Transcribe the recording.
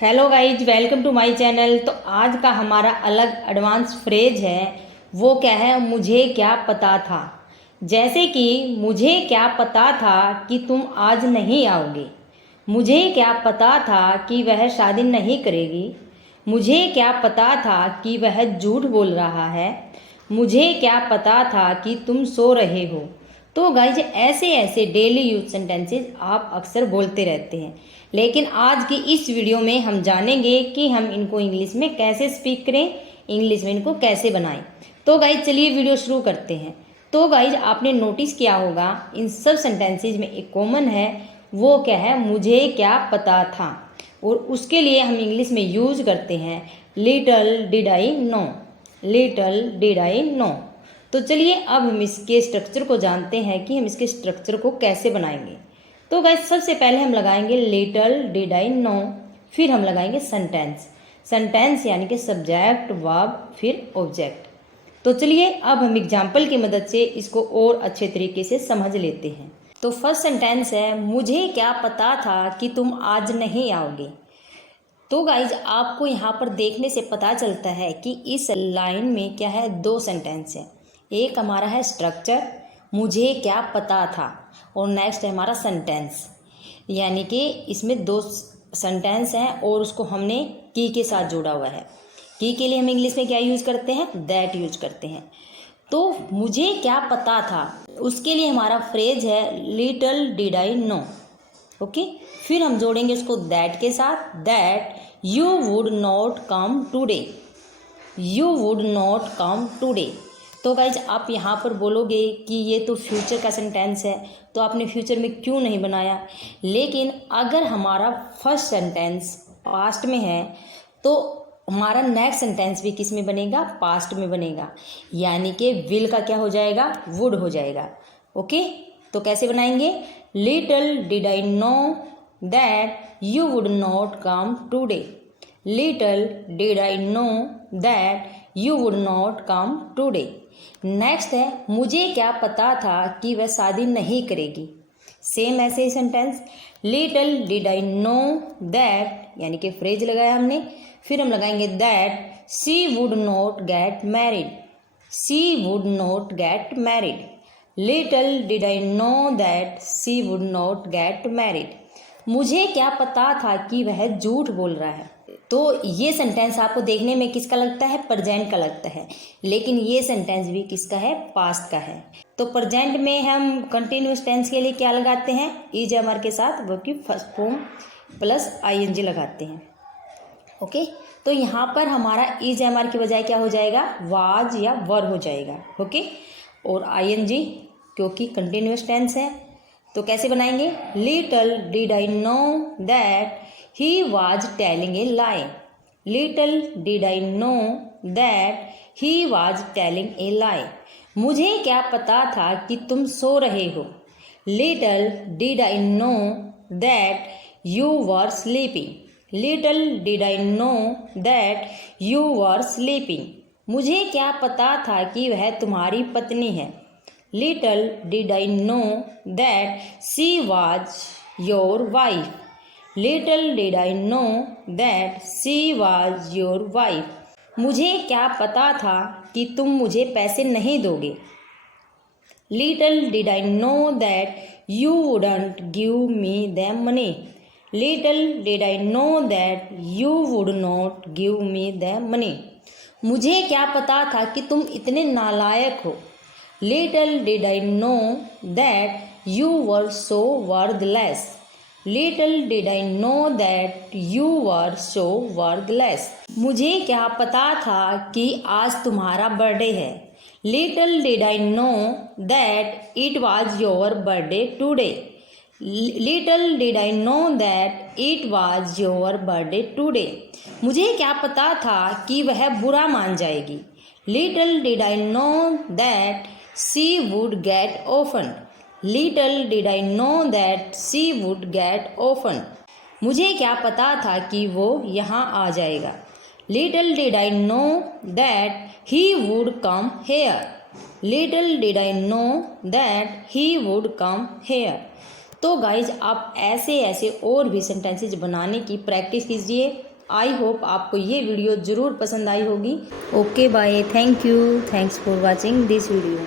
Hello guys, welcome to my channel. तो आज का हमारा अलग एडवांस फ्रेज है, वो क्या है, मुझे क्या पता था। जैसे कि मुझे क्या पता था कि तुम आज नहीं आओगे, मुझे क्या पता था कि वह शादी नहीं करेगी, मुझे क्या पता था कि वह झूठ बोल रहा है, मुझे क्या पता था कि तुम सो रहे हो। तो गाइज ऐसे ऐसे डेली यूज सेंटेंसेस आप अक्सर बोलते रहते हैं, लेकिन आज की इस वीडियो में हम जानेंगे कि हम इनको इंग्लिश में कैसे स्पीक करें, इंग्लिश में इनको कैसे बनाएं। तो गाइज चलिए वीडियो शुरू करते हैं। तो गाइज आपने नोटिस किया होगा इन सब सेंटेंसेज में एक कॉमन है, वो क्या है, मुझे क्या पता था। और उसके लिए हम इंग्लिश में यूज करते हैं little did I no, little did I no. तो चलिए अब हम इसके स्ट्रक्चर को जानते हैं कि हम इसके स्ट्रक्चर को कैसे बनाएंगे। तो गाइस सबसे पहले हम लगाएंगे लिटल डिड आई नो, फिर हम लगाएंगे सेंटेंस। सेंटेंस यानी कि सब्जेक्ट वर्ब फिर ऑब्जेक्ट। तो चलिए अब हम एग्जाम्पल की मदद से इसको और अच्छे तरीके से समझ लेते हैं। तो फर्स्ट सेंटेंस है, मुझे क्या पता था कि तुम आज नहीं आओगे। तो गाइज आपको यहाँ पर देखने से पता चलता है कि इस लाइन में क्या है, दो सेंटेंस है। एक हमारा है स्ट्रक्चर, मुझे क्या पता था, और नेक्स्ट है हमारा सेंटेंस, यानी कि इसमें दो सेंटेंस हैं और उसको हमने की के साथ जोड़ा हुआ है। की के लिए हम इंग्लिश में क्या यूज़ करते हैं, दैट यूज करते हैं। तो मुझे क्या पता था, उसके लिए हमारा फ्रेज है little did I no. Okay, फिर हम जोड़ेंगे उसको दैट के साथ, that you would not come today, you would not come today. तो गाइज आप यहाँ पर बोलोगे कि ये तो फ्यूचर का सेंटेंस है, तो आपने फ्यूचर में क्यों नहीं बनाया। लेकिन अगर हमारा फर्स्ट सेंटेंस पास्ट में है तो हमारा नेक्स्ट सेंटेंस भी किस में बनेगा, पास्ट में बनेगा, यानी कि विल का क्या हो जाएगा, वुड हो जाएगा। ओके, तो कैसे बनाएंगे, little did I know that you would not come today, little did I know that you would not come today. Next है, मुझे क्या पता था कि वह शादी नहीं करेगी। सेम ऐसे ही sentence, little did I know that, यानी कि फ्रेज लगाया हमने, फिर हम लगाएंगे that she would not get married, she would not get married, little did I know that she would not get married. मुझे क्या पता था कि वह झूठ बोल रहा है। तो ये सेंटेंस आपको देखने में किसका लगता है, प्रेजेंट का लगता है, लेकिन ये सेंटेंस भी किसका है, पास्ट का है। तो प्रेजेंट में हम कंटिन्यूअस टेंस के लिए क्या लगाते हैं, इज एम आर के साथ, वो की फर्स्ट फॉर्म प्लस आईएनजी लगाते हैं। ओके, तो यहाँ पर हमारा इज एम आर की बजाय क्या हो जाएगा, वाज या वर हो जाएगा। ओके, और आईएनजी क्योंकि कंटिन्यूअस टेंस है। तो कैसे बनाएंगे, little did I know that he was telling a lie, little did I know that he was telling a lie. मुझे क्या पता था कि तुम सो रहे हो, little did I know that you were sleeping, little did I know that you were sleeping. मुझे क्या पता था कि वह तुम्हारी पत्नी है, little did I know that she was your wife, little did I know that she was your wife. मुझे क्या पता था कि तुम मुझे पैसे नहीं दोगे, little did I know that you wouldn't give me them money, little did I know that you would not give me them money. मुझे क्या पता था कि तुम इतने नालायक हो, little did I know that you were so worthless, little did I know that you were so worthless. मुझे क्या पता था कि आज तुम्हारा बर्थडे है, little did I know that it was your birthday today, little did I know that it was your birthday today. मुझे क्या पता था कि वह बुरा मान जाएगी, little did I know that she would get often, little did I know that she would get often. मुझे क्या पता था कि वो यहाँ आ जाएगा, little did I know that he would come here, little did I know that he would come here. तो guys आप ऐसे ऐसे और भी सेंटेंसेस बनाने की प्रैक्टिस कीजिए आई होप आपको ये वीडियो ज़रूर पसंद आई होगी। Okay bye, thank you, thanks for watching this video.